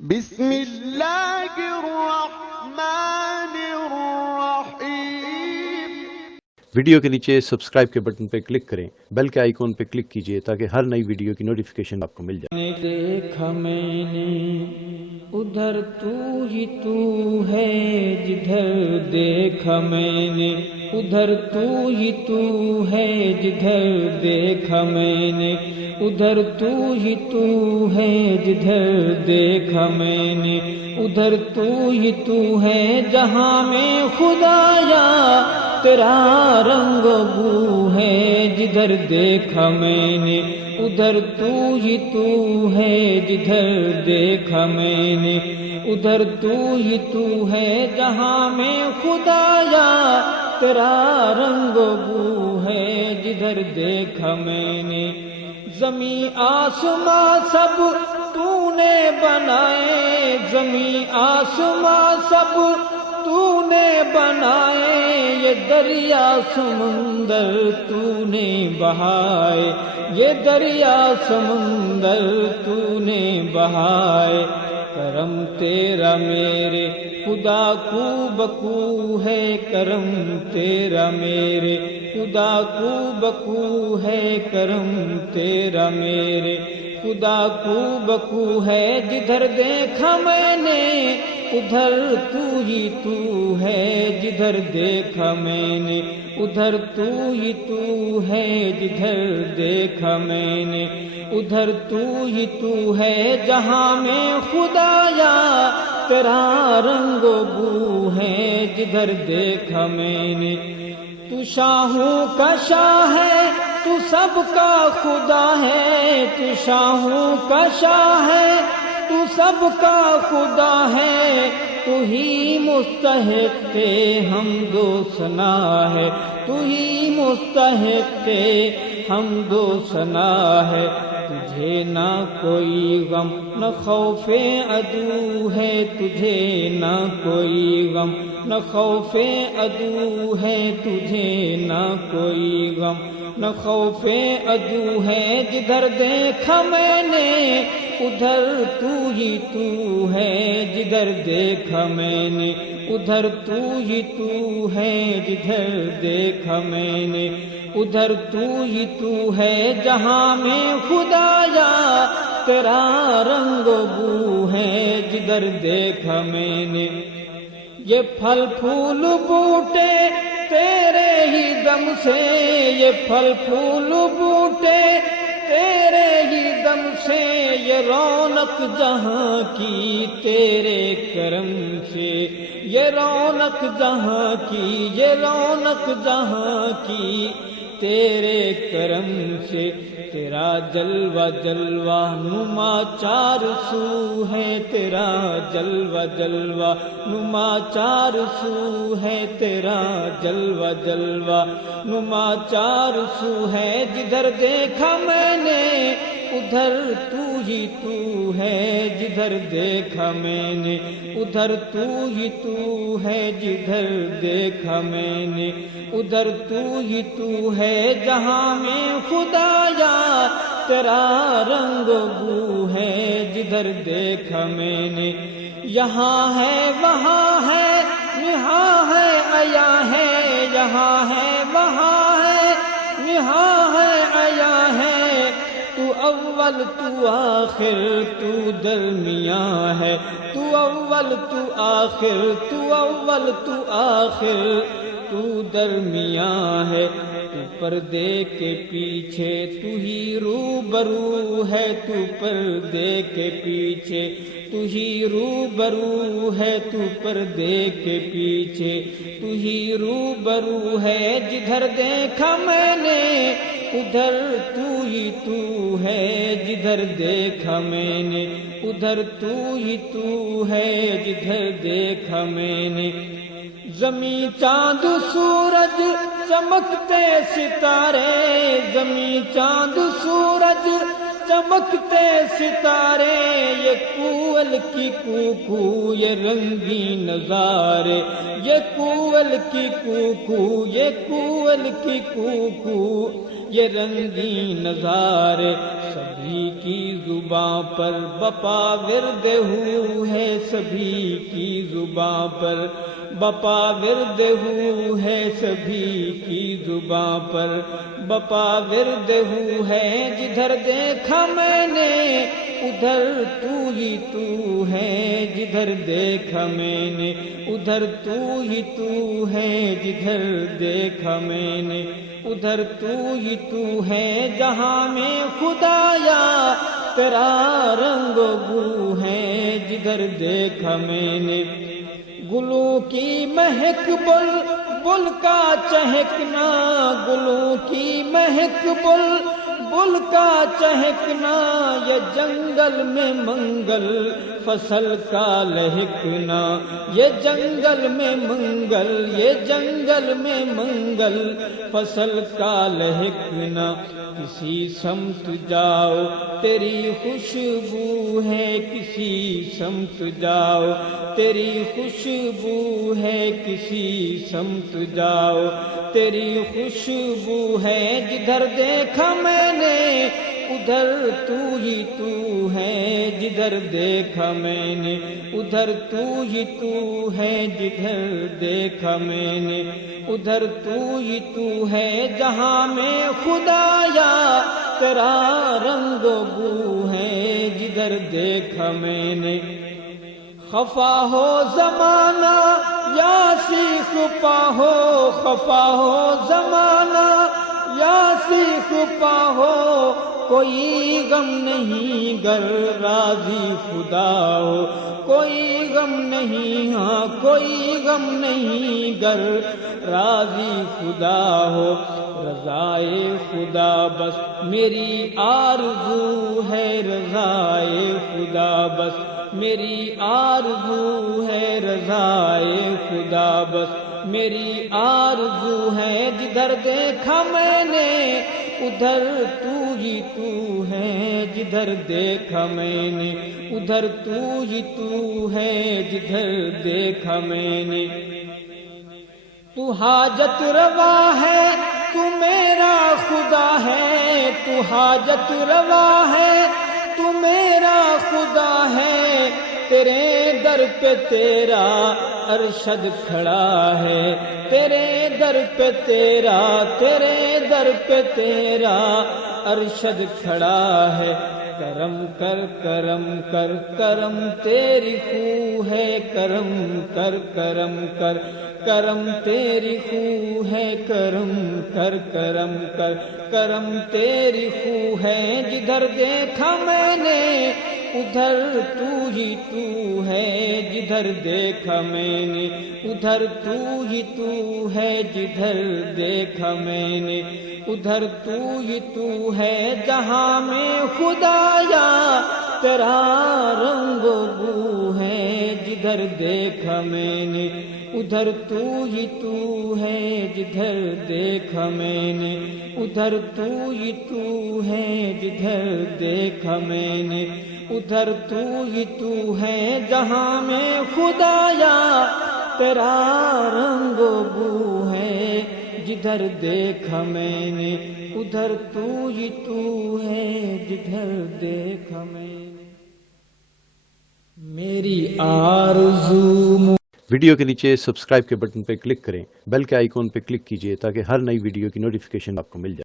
بسم اللہ الرحمن الرحیم۔ ویڈیو کے نیچے سبسکرائب کے بٹن پہ کلک کریں، بیل کے آئیکن پہ کلک کیجئے تاکہ ہر نئی ویڈیو کی نوٹیفیکیشن آپ کو مل جائے۔ دیکھا میں نے ادھر تو ہی تو ہے، جدھر دیکھا میں نے ادھر تو ہی تو ہے، جدھر دیکھا میں نے ادھر تو ہی تو ہے، جدھر دیکھا میں نے ادھر تو ہی تو ہے، جہاں میں خدایا تیرا رنگ بو ہے، جدھر دیکھا میں نے ادھر تو ہی تو ہے، جدھر دیکھا میں نے ادھر تو ہی تو ہے، جہاں میں خدایا تیرا رنگ بو ہے، جدھر دیکھا میں نے زمین آسماں سب تو نے بنائے، زمین آسماں سب تو نے بنائے، یہ دریا سمندر تو نے بہائے، یہ دریا سمندر تو نے بہائے، کرم تیرا میرے خدا کو بکو ہے، کرم تیرا میرے خدا کو بکو ہے، کرم تیرا میرے خدا کو بکو ہے، جدھر دیکھا میں نے ادھر تو ہی تو ہے، جدھر دیکھا میں نے ادھر تو ہی تو ہے، جدھر دیکھا میں نے ادھر تو ہی تو ہے، جہاں میں خدایا تیرا رنگ بو ہے، جدھر دیکھا میں نے تو شاہوں کا شاہ ہے، تو سب کا خدا ہے، تو شاہوں کا شاہ ہے، تو سب کا خدا ہے، تو ہی مستحق حمد و ثنا ہے، تو ہی مستحق حمد و ثنا ہے، تجھے نہ کوئی غم نہ خوف عدو ہے، تجھے نہ کوئی غم نہ خوف عدو ہے، تجھے نہ کوئی غم نہ خوف عدو ہے، جدھر دیکھا میں نے ادھر تو ہی تو ہے، جدھر دیکھا میں نے ادھر تو ہی تو ہے، جدھر دیکھا میں نے ادھر تو ہی تو ہے، جہاں میں خدایا تیرا رنگ بو ہے، جدھر دیکھا میں نے یہ پھل پھول بوٹے تیرے ہی دم سے، یہ پھل پھول بوٹے تیرے ہی دم سے، یہ رونق جہاں کی تیرے کرم سے، یہ رونق جہاں کی، یہ رونق جہاں کی تیرے کرم سے، تیرا جلوہ جلوہ نما چار سو ہے، تیرا جلوہ جلوہ نما چار سو ہے، تیرا جلوہ جلوہ نما چار سو ہے، جدھر دیکھا میں نے ادھر تو ہی تو ہے، جدھر دیکھا میں نے ادھر تو ہی تو ہے، جدھر دیکھا میں نے ادھر تو ہی تو ہے، جہاں میں خدایا تیرا رنگ بو ہے، جدھر دیکھا میں نے یہاں ہے وہاں ہے، یہاں ہے آیا ہے، یہاں ہے وہاں ہے، یہاں ہے آیا ہے، تو اول تو آخر تو درمیاں ہے، تو اول تو آخر، تو اول تو آخر تو درمیاں ہے، تو پردے کے پیچھے تو ہی روبرو ہے، تو پردے کے پیچھے تو ہی روبرو ہے، تو پردے کے پیچھے تو ہی روبرو ہے، جدھر دیکھا میں نے ادھر تو ہی تو ہے، جدھر دیکھا میں نے ادھر تو ہی تو ہے، جدھر دیکھا میں نے زمین چاند سورج چمکتے ستارے، زمین چاند سورج چمکتے ستارے، یہ پورا کوول کی کوکو یہ رنگین نظارے، یہ کوول کی کوکو، یہ کوول کی کوکو یہ رنگین نظارے، سبھی کی زباں پر بپا ورد ہو ہے، سبھی کی زباں پر بپا ورد ہو ہے، سبھی کی زباں پر بپا ورد ہو ہے، جدھر دیکھا میں نے ادھر تو ہی تو ہے، جدھر دیکھا میں نے ادھر تو ہی تو ہے، جدھر دیکھا میں نے ادھر تو ہی تو ہے، جہاں میں خدایا تیرا رنگ و بو ہے، جدھر دیکھا میں نے گلوں کی مہک بل بل کا چہکنا، گلوں کی مہک بل بل کا چہکنا، یہ جنگل میں منگل فصل کا لہکنا، یہ جنگل میں منگل، یہ جنگل میں منگل فصل کا لہکنا، کسی سمت جاؤ تیری خوشبو ہے، کسی سمت جاؤ تیری خوشبو ہے، کسی سمت جاؤ تیری خوشبو ہے، جدھر دیکھا میں نے ادھر تو ہی تو ہے، جدھر دیکھا میں نے ادھر تو ہی تو ہے، جدھر دیکھا میں نے ادھر تو ہی تو ہے، جہاں میں خدایا تیرا رنگ و بو ہے، جدھر دیکھا میں نے خفا ہو زمانہ یا سیخ پا ہو، خفا ہو زمانہ یا سیخ پا ہو، کوئی غم نہیں گر راضی خدا ہو، کوئی غم نہیں، ہاں کوئی غم نہیں گر راضی خدا ہو، رضائے خدا بس میری آرزو ہے، رضائے خدا بس میری آرزو ہے، رضائے خدا بس میری آرزو ہے، جدھر دیکھا میں نے ادھر تو ہی تو ہے، جدھر دیکھا میں نے ادھر تو ہی تو ہے، جدھر دیکھا میں نے تو حاجت روا ہے، تو میرا خدا ہے، تو حاجت روا ہے، تو میرا خدا ہے، تیرے در پہ تیرا ارشد کھڑا ہے، تیرے در پہ تیرا، تیرے در پہ تیرا ارشد کھڑا ہے، کرم کر کرم کر کرم تیری خو ہے، کرم کر کرم کر کرم تیری خو ہے، کرم کر کرم کر کرم تیری خو ہے، جدھر دیکھا میں نے ادھر تو ہی تو ہے، جدھر دیکھا میں نے ادھر تو ہی تو ہے، جدھر دیکھا میں نے ادھر تو ہی تو ہے، جہاں میں خدایا تیرا رنگ و بو ہے، جدھر دیکھا میں نے ادھر تو ہی تو ہے، جدھر دیکھا میں نے ادھر تو ہی تو ہے، جدھر دیکھا میں نے ادھر تو ہی تو ہے، جہاں میں خدایا تیرا رنگ و بو ہے، جدھر دیکھا میں نے ادھر تو ہی تو ہے، جدھر دیکھا میں نے میری آرزو۔ ویڈیو کے نیچے سبسکرائب کے بٹن پہ کلک کریں، بیل کے آئیکن پہ کلک کیجئے تاکہ ہر نئی ویڈیو کی نوٹیفیکیشن آپ کو مل جائے۔